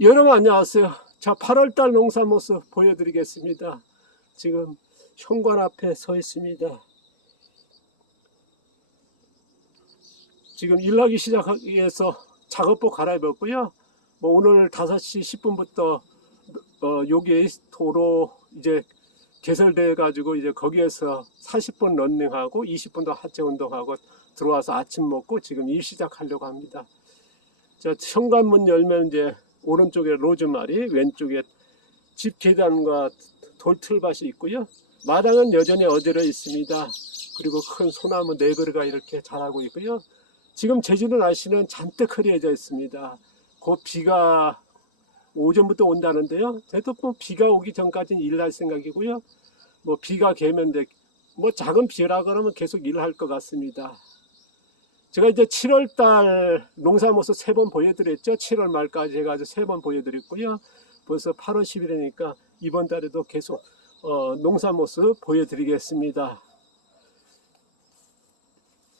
여러분 안녕하세요. 자, 8월달 농사 모습 보여드리겠습니다. 지금 현관 앞에 서 있습니다. 지금 일하기 시작하기 위해서 작업복 갈아입었고요. 뭐 오늘 5시 10분부터 어, 여기 도로 이제 개설돼 가지고 이제 거기에서 40분 런닝하고 20분도 하체 운동하고 들어와서 아침 먹고 지금 일 시작하려고 합니다. 자, 현관문 열면 이제 오른쪽에 로즈마리, 왼쪽에 집 계단과 돌틀밭이 있고요. 마당은 여전히 어디로 있습니다. 그리고 큰 소나무 네 그루가 이렇게 자라고 있고요. 지금 제주도 날씨는 잔뜩 흐려져 있습니다. 곧 비가 오전부터 온다는데요. 저도 뭐 비가 오기 전까지는 일할 생각이고요. 뭐 비가 개면데 뭐 작은 비라 그러면 계속 일할 것 같습니다. 제가 이제 7월 달 농사 모습 세 번 보여드렸죠. 7월 말까지 해가지고 세 번 보여드렸고요. 벌써 8월 10일이니까 이번 달에도 계속 어, 농사 모습 보여드리겠습니다.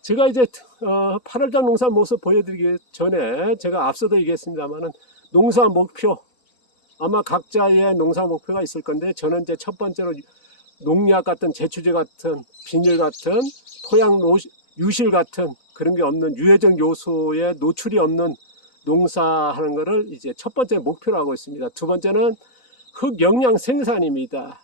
제가 이제 어, 8월 달 농사 모습 보여드리기 전에 제가 앞서도 얘기했습니다만은 농사 목표 아마 각자의 농사 목표가 있을 건데 저는 이제 첫 번째로 농약 같은 제초제 같은 비닐 같은 토양 노- 유실 같은 그런 게 없는 유해적 요소에 노출이 없는 농사하는 거를 이제 첫 번째 목표로 하고 있습니다. 두 번째는 흙 영양 생산입니다.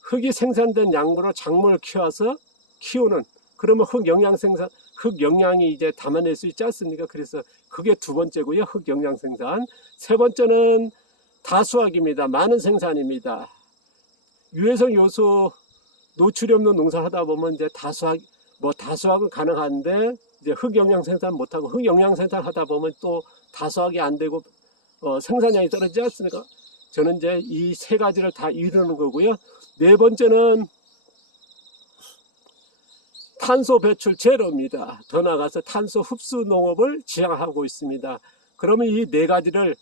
흙이 생산된 양으로 작물을 키워서 키우는 그러면 흙 영양 생산 흙 영양이 이제 담아낼 수 있지 않습니까? 그래서 그게 두 번째고요. 흙 영양 생산. 세 번째는 다수학입니다. 많은 생산입니다. 유해성 요소 노출이 없는 농사를 하다 보면 이제 다수학 뭐 다수학은 가능한데 이제 흙영양 생산 못하고 흙영양 생산 하다 보면 또 다수학이 안 되고 어, 생산량이 떨어지지 않습니까? 저는 이제 이 세 가지를 다 이루는 거고요. 네 번째는 탄소 배출 제로입니다. 더 나아가서 탄소 흡수 농업을 지향하고 있습니다. 그러면 이 네 가지를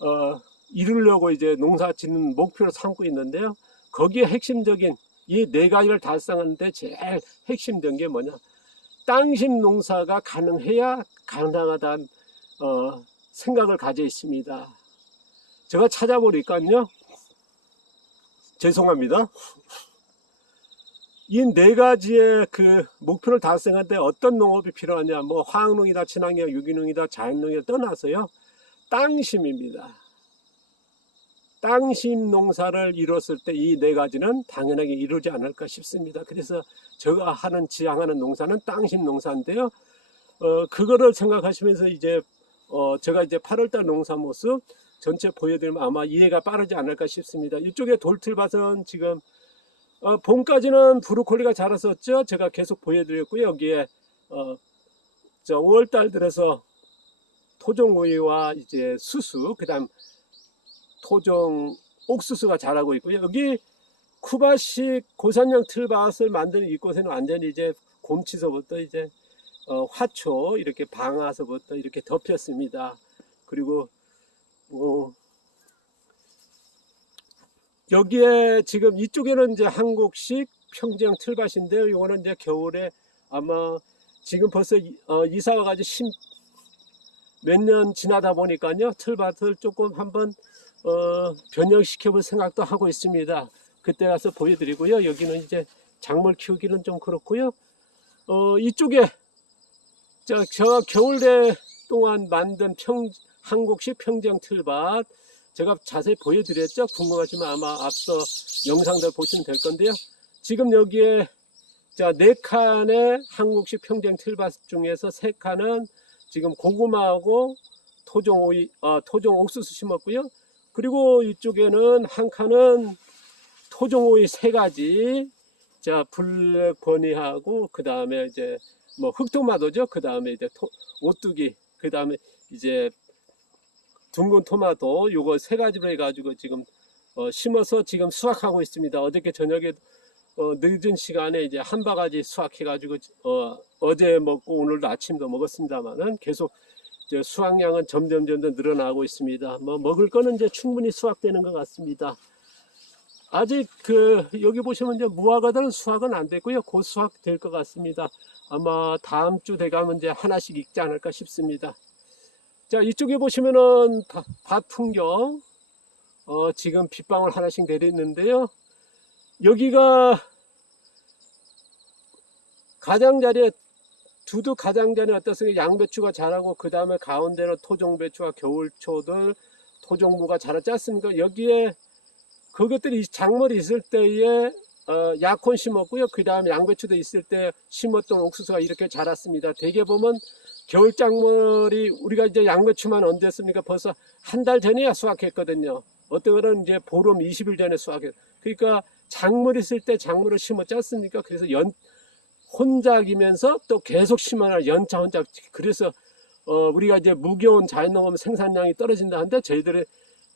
어, 이루려고 이제 농사 짓는 목표로 삼고 있는데요. 거기에 핵심적인 이 네 가지를 달성하는데 제일 핵심된 게 뭐냐? 땅심 농사가 가능해야 가능하다는 어, 생각을 가져 있습니다. 제가 찾아보니까요. 죄송합니다. 이 네 가지의 그 목표를 달성할 때 어떤 농업이 필요하냐, 뭐 화학농이다, 친환경, 유기농이다, 자연농이다 떠나서요. 땅심입니다. 땅심 농사를 이뤘을 때 이 네 가지는 당연하게 이루지 않을까 싶습니다. 그래서 제가 하는 지향하는 농사는 땅심 농사인데요. 어, 그거를 생각하시면서 이제 어, 제가 이제 8월달 농사 모습 전체 보여드리면 아마 이해가 빠르지 않을까 싶습니다. 이쪽에 돌틀밭은 지금 어, 봄까지는 브로콜리가 자랐었죠. 제가 계속 보여드렸고요. 여기에 어, 저 5월달 들어서 토종오이와 이제 수수, 그다음 토종 옥수수가 자라고 있고요. 여기 쿠바식 고산형 틀밭을 만드는 이곳에는 완전히 이제 곰치서부터 이제 어, 화초 이렇게 방아서부터 이렇게 덮였습니다. 그리고 뭐 여기에 지금 이쪽에는 이제 한국식 평지형 틀밭인데요. 이거는 이제 겨울에 아마 지금 벌써 이- 어, 이사 와가지고 몇 년 지나다 보니까요. 틀밭을 조금 한번 어, 변형시켜 볼 생각도 하고 있습니다. 그때 가서 보여드리고요. 여기는 이제 작물 키우기는 좀 그렇고요. 어, 이쪽에 저, 제가 겨울에 동안 만든 평, 한국식 평정 틀밭 제가 자세히 보여드렸죠. 궁금하시면 아마 앞서 영상들 보시면 될 건데요. 지금 여기에 자, 네 칸의 한국식 평정 틀밭 중에서 세 칸은 지금 고구마하고 토종 오이, 아, 토종 옥수수 심었고요. 그리고 이쪽에는 한 칸은 토종 오이 세 가지, 자, 블랙버니하고 그 다음에 이제 뭐 흑토마토죠. 그 다음에 이제 토, 오뚜기, 그 다음에 이제 둥근 토마토 요거 세 가지로 해가지고 지금 어, 심어서 지금 수확하고 있습니다. 어저께 저녁에 어, 늦은 시간에 이제 한 바가지 수확해가지고 어, 어제 먹고 오늘도 아침도 먹었습니다만은 계속 수확량은 점점 점점 늘어나고 있습니다. 뭐 먹을 거는 이제 충분히 수확되는 것 같습니다. 아직 그 여기 보시면 이제 무화과들은 수확은 안 됐고요. 곧 수확 될 것 같습니다. 아마 다음 주 돼가면 이제 하나씩 익지 않을까 싶습니다. 자, 이쪽에 보시면은 바- 밭 풍경, 어, 지금 빗방울 하나씩 내렸는데요. 여기가 가장자리에, 두두 가장자리에 어떻습니까? 양배추가 자라고, 그 다음에 가운데는 토종배추와 겨울초들, 토종무가 자랐지 않습니까? 여기에 그것들이 작물이 있을 때에 어, 약혼 심었고요. 그 다음에 양배추도 있을 때 심었던 옥수수가 이렇게 자랐습니다. 대개 보면 겨울 작물이 우리가 이제 양배추만 언제습니까? 벌써 한 달 전에야 수확했거든요. 어떤 거는 이제 보름 20일 전에 수확했. 그러니까 작물 있을 때 작물을 심었지 않습니까? 그래서 연 혼작이면서 또 계속 심어라 연차 혼작. 그래서 어, 우리가 이제 무겨운 자연농업 생산량이 떨어진다 한데 저희들이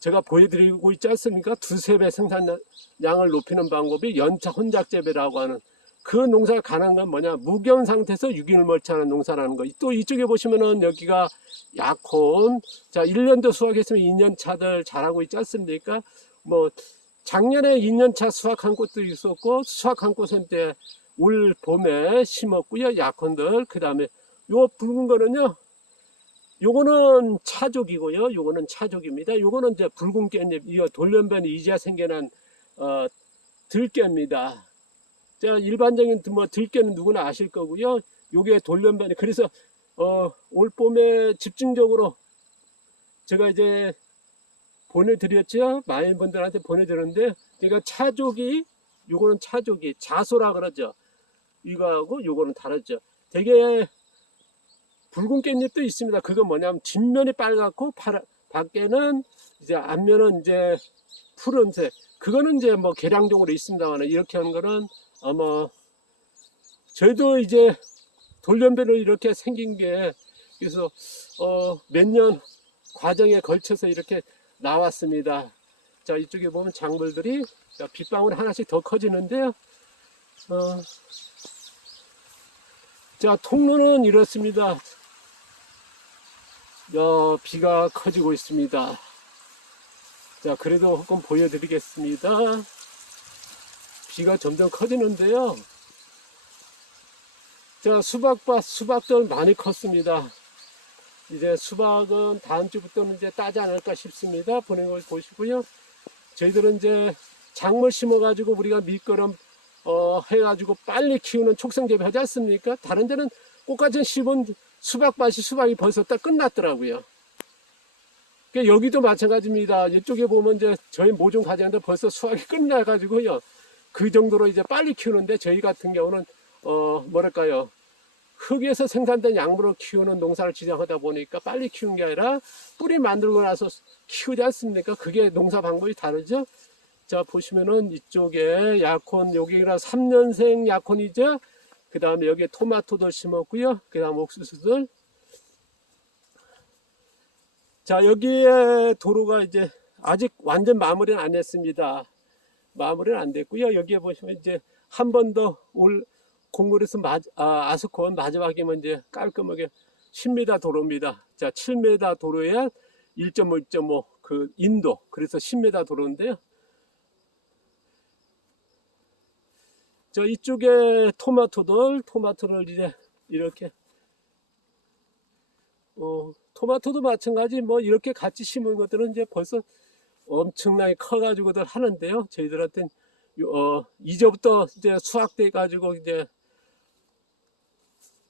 제가 보여드리고 있지 않습니까? 두세 배 생산량을 높이는 방법이 연차 혼작 재배라고 하는 그 농사가 가능한 건 뭐냐? 무겨운 상태에서 유기물 멀치하는 농사라는 거. 또 이쪽에 보시면은 여기가 약혼. 자, 1년도 수확했으면 2년 차들 잘하고 있지 않습니까? 뭐 작년에 2년 차 수확한 곳도 있었고 수확한 곳은 이제 올 봄에 심었고요. 약혼들. 그 다음에 요 붉은 거는요. 요거는 차족이고요. 요거는 차족입니다. 요거는 이제 붉은 깻잎, 이 돌연변이 이제야 생겨난 어, 들깨입니다. 자, 일반적인 뭐 들깨는 누구나 아실 거고요. 요게 돌연변이 그래서 어, 올 봄에 집중적으로 제가 이제 보내드렸죠. 많은 분들한테 보내드렸는데 그러니까 차족이 요거는 차족이 자소라 그러죠. 이거하고 요거는 다르죠. 되게 붉은 깻잎도 있습니다. 그건 뭐냐면 뒷면이 빨갛고 파라, 밖에는 이제 앞면은 이제 푸른색. 그거는 이제 뭐 계량적으로 있습니다만 이렇게 하는 거는 아마 저희도 이제 돌연변으로 이렇게 생긴 게 그래서 어, 몇 년 과정에 걸쳐서 이렇게 나왔습니다. 자 이쪽에 보면 작물들이 자, 빗방울 하나씩 더 커지는데요. 어, 자 통로는 이렇습니다. 야, 비가 커지고 있습니다. 자, 그래도 조금 보여드리겠습니다. 비가 점점 커지는데요. 자, 수박밭, 수박들 많이 컸습니다. 이제 수박은 다음 주부터는 이제 따지 않을까 싶습니다. 보낸 걸 보시고요. 저희들은 이제 작물 심어가지고 우리가 밀거름, 어, 해가지고 빨리 키우는 촉성재배 하지 않습니까? 다른 데는 꽃같은 심은 수박밭이 수박이 벌써 딱 끝났더라고요. 그러니까 여기도 마찬가지입니다. 이쪽에 보면 이제 저희 모종 가지는데 벌써 수확이 끝나가지고요. 그 정도로 이제 빨리 키우는데 저희 같은 경우는 어 뭐랄까요 흙에서 생산된 약물을 키우는 농사를 지정하다 보니까 빨리 키우는 게 아니라 뿌리 만들고 나서 키우지 않습니까? 그게 농사 방법이 다르죠. 자 보시면은 이쪽에 약혼 여기가 3년생 약혼이죠. 그 다음에 여기에 토마토들 심었고요. 그 다음 옥수수들. 자, 여기에 도로가 이제 아직 완전 마무리는 안 했습니다. 마무리는 안 됐고요. 여기에 보시면 이제 한 번 더 올 공굴에서 마, 아, 아스콘 마지막이면 이제 깔끔하게 10m 도로입니다. 자, 7m 도로에 1.5, 1.5, 그 인도. 그래서 10m 도로인데요. 저 이쪽에 토마토들, 토마토를 이제 이렇게, 어, 토마토도 마찬가지 뭐 이렇게 같이 심은 것들은 이제 벌써 엄청나게 커가지고들 하는데요. 저희들한테는, 어, 이제부터 이제 수확돼 가지고 이제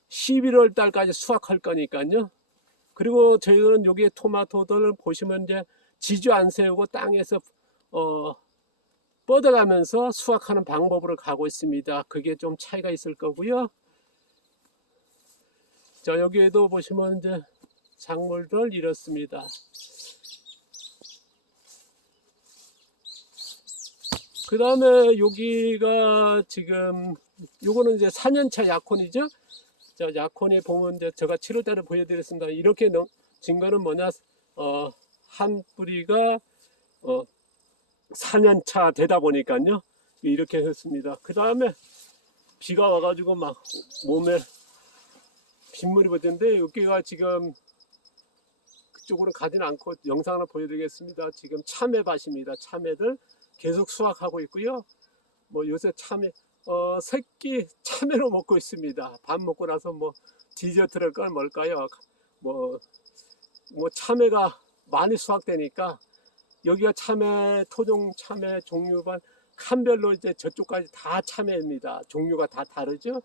11월 달까지 수확할 거니까요. 그리고 저희들은 여기 토마토들 보시면 이제 지주 안 세우고 땅에서, 어, 뻗어가면서 수확하는 방법으로 가고 있습니다. 그게 좀 차이가 있을 거고요. 자, 여기에도 보시면 이제 작물들 이렇습니다. 그 다음에 여기가 지금 요거는 이제 4년차 약혼이죠. 자, 약혼에 보면 이제 제가 7월달에 보여드렸습니다. 이렇게 넣, 진 거는 뭐냐, 어, 한 뿌리가, 어, 4년 차 되다 보니까요. 이렇게 했습니다. 그 다음에 비가 와가지고 막 몸에 빗물이 붙는데 여기가 지금 그쪽으로 가지는 않고 영상을 보여드리겠습니다. 지금 참외밭입니다. 참외들 계속 수확하고 있고요. 뭐 요새 참외 어, 새끼 참외로 먹고 있습니다. 밥 먹고 나서 뭐 디저트를 걸 뭘까요? 뭐 뭐 참외가 많이 수확되니까 여기가 참외 토종 참외 종류반 칸별로 이제 저쪽까지 다 참외입니다. 종류가 다 다르죠.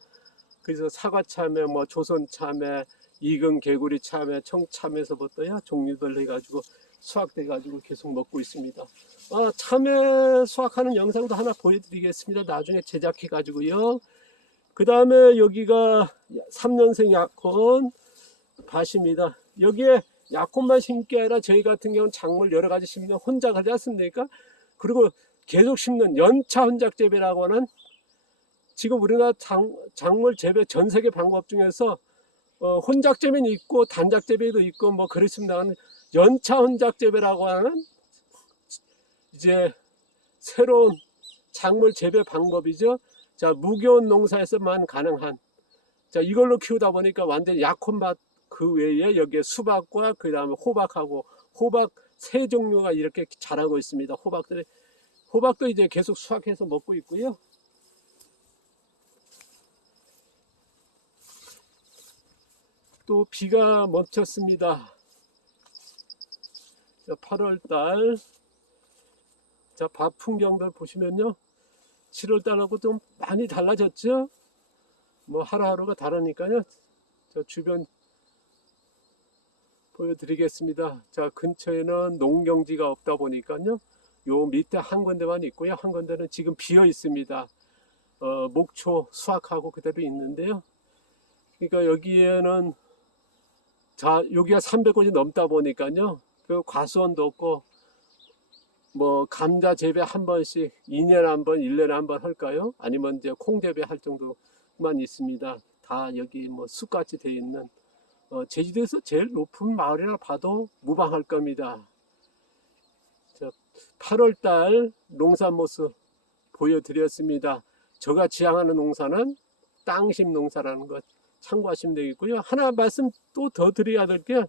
그래서 사과 참외, 뭐 조선 참외, 익은 개구리 참외, 청참외에서부터야 종류별로 해가지고 수확돼 가지고 계속 먹고 있습니다. 아, 참외 수확하는 영상도 하나 보여드리겠습니다. 나중에 제작해 가지고요. 그 다음에 여기가 3년생 약혼 밭입니다. 여기에 약혼만 심는 게 아니라 저희 같은 경우는 작물 여러 가지 심는 혼자 가지 않습니까? 그리고 계속 심는 연차 혼작 재배라고 하는 지금 우리나라 장, 작물 재배 전 세계 방법 중에서 어, 혼작 재배는 있고 단작 재배도 있고 뭐 그렇습니다만 연차 혼작 재배라고 하는 이제 새로운 작물 재배 방법이죠. 자 무교원 농사에서만 가능한 자 이걸로 키우다 보니까 완전 약혼밭 그 외에 여기에 수박과 그 다음에 호박하고 호박 세 종류가 이렇게 자라고 있습니다. 호박들이 호박도 이제 계속 수확해서 먹고 있고요. 또 비가 멈췄습니다. 8월 달. 자, 밭 풍경들 보시면요. 7월 달하고 좀 많이 달라졌죠? 뭐 하루하루가 다르니까요. 저 주변 보여드리겠습니다. 자, 근처에는 농경지가 없다 보니까요. 요 밑에 한 군데만 있고요. 한 군데는 지금 비어 있습니다. 어, 목초 수확하고 그대로 있는데요. 그러니까 여기에는 자, 여기가 300곳이 넘다 보니까요. 그 과수원도 없고 뭐 감자 재배 한 번씩 2년에 한 번, 1년에 한 번 할까요? 아니면 이제 콩 재배 할 정도만 있습니다. 다 여기 뭐 숲같이 돼 있는 어, 제주도에서 제일 높은 마을이라 봐도 무방할 겁니다. 자, 8월 달 농산 모습 보여드렸습니다. 제가 지향하는 농사는 땅심 농사라는 것 참고하시면 되겠고요. 하나 말씀 또 더 드려야 될 게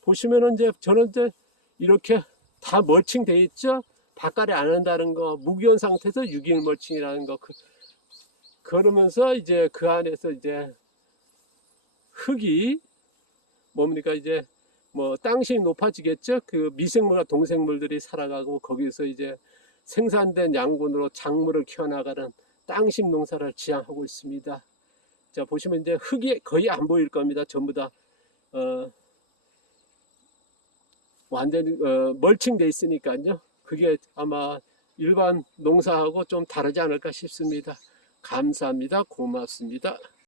보시면은 이제 저는 이제 이렇게 다 멀칭 돼 있죠. 바깥에 안 한다는 거, 무기온 상태에서 유기물 멀칭이라는 거. 그, 그러면서 이제 그 안에서 이제 흙이 뭡니까 이제 뭐 땅심이 높아지겠죠. 그 미생물과 동생물들이 살아가고 거기서 이제 생산된 양분으로 작물을 키워나가는 땅심 농사를 지향하고 있습니다. 자 보시면 이제 흙이 거의 안 보일 겁니다. 전부 다 어, 완전히 어, 멀칭돼 있으니까요. 그게 아마 일반 농사하고 좀 다르지 않을까 싶습니다. 감사합니다. 고맙습니다.